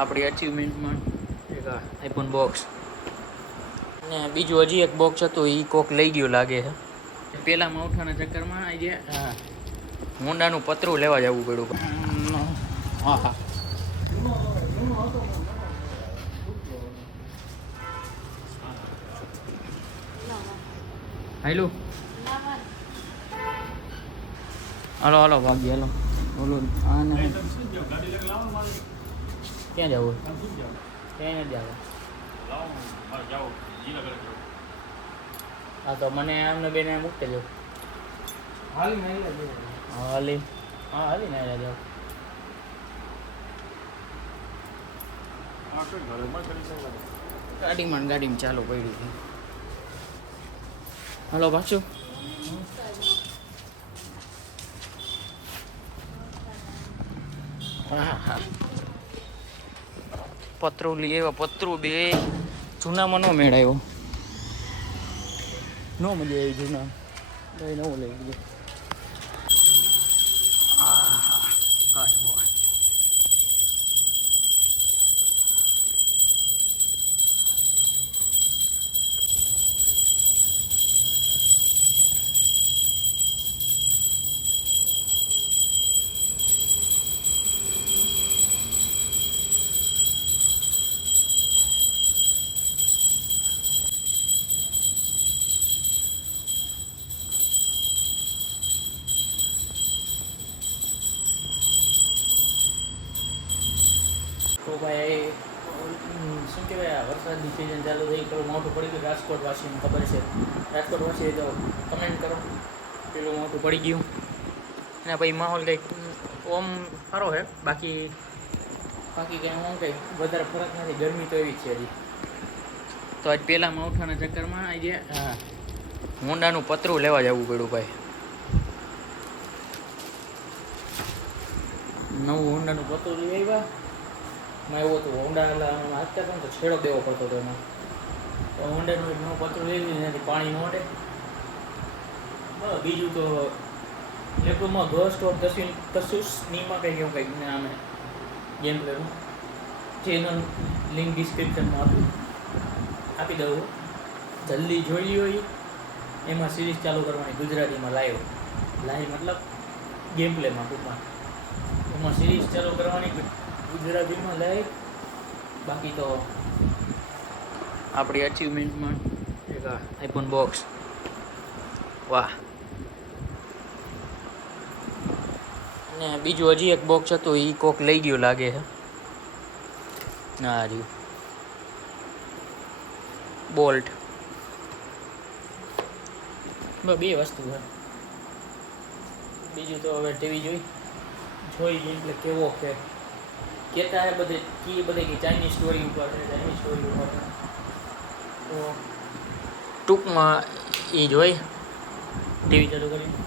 આપણી અચીવમેન્ટમાં એક iPhone box ને બીજું હજી એક બોક્સ હતું એ કોક લઈ ગયું લાગે છે. પેલા માવઠાના ચક્કરમાં આજે હોન્ડાનું પતરું લેવા જવું પડ્યું. હા હા હાલો હાલો હાલો ભાગી હાલો બોલો. આને ક્યાં જવું? ક્યાં નથી જવું? હા તો મને આમને બેને મૂકી દો. હાલી હા હાલી ને જાઓ. ગાડીમાં ચાલુ પડ્યું છે. હલો પાછું હા હા પતરું લઈ આવ્યા. પતરું બે જૂનામાં ન મેળાયો. ન મજા આવી જૂના નવું લઈ ગયું. હા હા કાચબો તો ભાઈ શું કહેવાય, વરસાદની સિઝન ચાલુ થઈ, પેલું મોટું પડી ગયું રાજકોટવાસીને ખબર છે. રાજકોટવાસી તો કમેન્ટ કરો, પેલું મોટું પડી ગયું. અને પછી માહોલ કંઈક ઓમ સારો છે, બાકી કંઈ ઓમ કંઈ વધારે ફરક નથી. ગરમી તો એવી જ છે હજી. તો આજ પહેલા માવઠાના ચક્કરમાં આજે હોન્ડાનું પતરું લેવા જવું પડ્યું ભાઈ. નવું હોન્ડાનું પતરું લઈ આવ્યા. માં એવું હતું હોન્ડા હાથતા પણ તો છેડો દેવો પડતો હતો એમાં. તો હોન્ડાનું એક નવું પતરું લઈ લીધું, એનાથી પાણી ન અડે. બીજું તો લેપટોપમાં ઘર સ્ટોર તસુસનીમાં કંઈક એવું કંઈક નામે ગેમ પ્લેનું ચેનલ લિંક ડિસ્ક્રિપ્શનમાં આપી દઉં. જલ્દી જોઈ હોય એમાં સિરીઝ ચાલુ કરવાની ગુજરાતીમાં લાઈવ મતલબ ગેમ પ્લેમાં ટૂંકમાં એમાં સિરીઝ ચાલુ કરવાની ગુજરાતીમાં લાઈવ. બાકી તો આપણી અચીવમેન્ટમાં એક આઈફોન બોક્સ. વાહ. ને બીજું હજી એક બોક્સ હતું એ કોક લઈ ગયું લાગે છે. ના રહ્યું બોલ્ટ. બે વસ્તુ છે. બીજું તો હવે ટીવી જોઈ એટલે કેવો કે કહેતા હે બધે કે ચાઇનીઝ સ્ટોરી ઉપર છે, ચાઇનીઝ સ્ટોરી ઉપર. તો ટૂંકમાં એ જોઈ ટીવી ચાલુ કરીને